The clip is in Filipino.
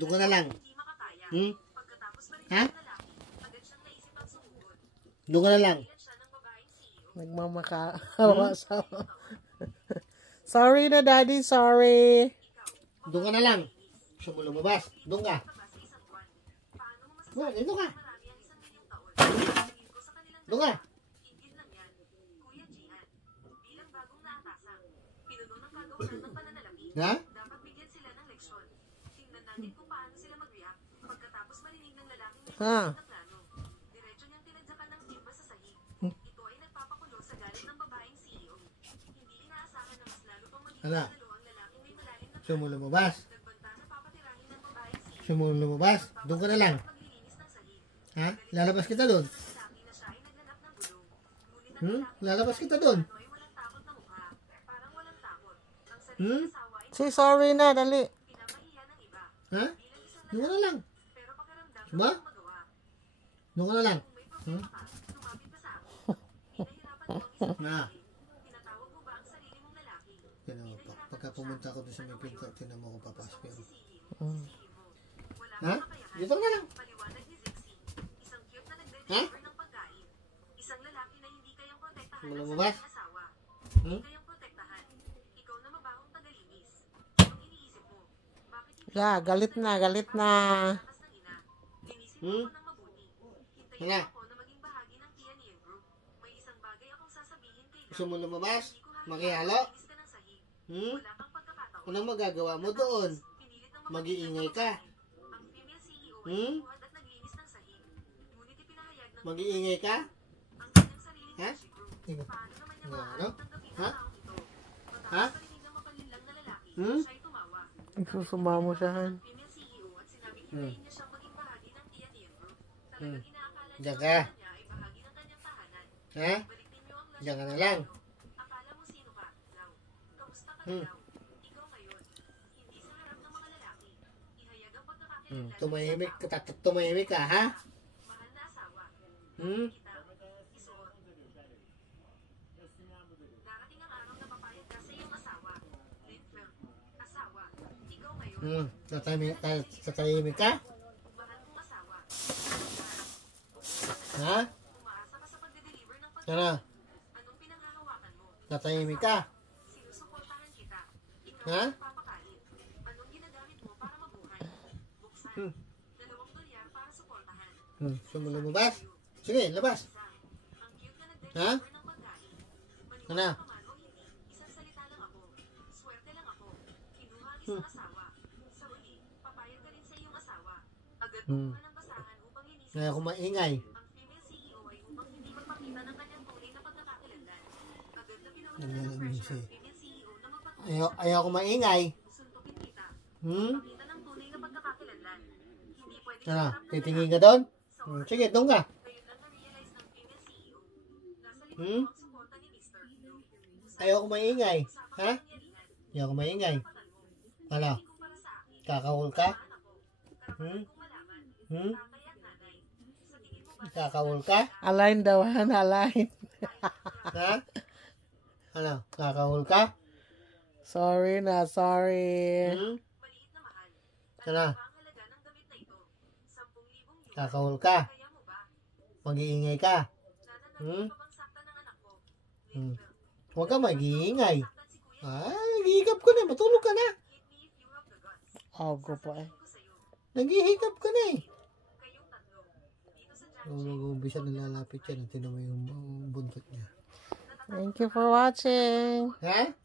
Doon ka na lang. Ha? Doon ka na lang. Nagmamaka-awa-asawa. Sorry na, Daddy. Sorry. Doon ka na lang. Gusto mo lumabas? Doon ka. Dito ka. Doon ka. Ha? Ha? Hala. Gusto mo lumabas? Gusto mo lumabas? Doon ka na lang. Ha? Lalabas kita doon. Lalabas kita doon. Say sorry na, dali. Ha? Doon ka na lang. Diba? Doon ka na lang. Na. Pagka pumunta ako doon sa may pinto, tinan mo ako papasok yun. Ha? Dito ka na lang. Ha? Gusto mo lumabas? Yeah, galit na, galit na. Hala. Gusto mo lumabas? Makihalo? Anong magagawa mo doon? Mag-iingay ka? Mag-iingay ka? Ha? Ano? Ha? Ha? Isusuma mo siya, Han. Diyan ka. Ha? Diyan ka na lang. Tumahimik ka, ha? Tatahimik ka? Ha? Ano? Tatahimik ka? Ha? Gusto mo lumabas? Sige, labas. Ha? Ano? Ayaw ko maingay. Ayaw ko maingay. Ano? Titingin ka doon? Sige, doon ka. Ayaw ko maingay. Ha? Ayaw ko maingay. Ano? Kakahul ka? Kakahul ka? Align daw, Han. Align. Ha? Ano? Kakahul ka? Sorry na, sorry. Ano? Kakahul ka? Mag-iingay ka? Huwag ka mag-iingay. Naghihikap ka na. Matulog ka na. Ogo po eh. Naghihikap ka na eh. Mag-umpisa na lalapit yan. Tinan mo yung buntot niya. Thank you for watching. Ha?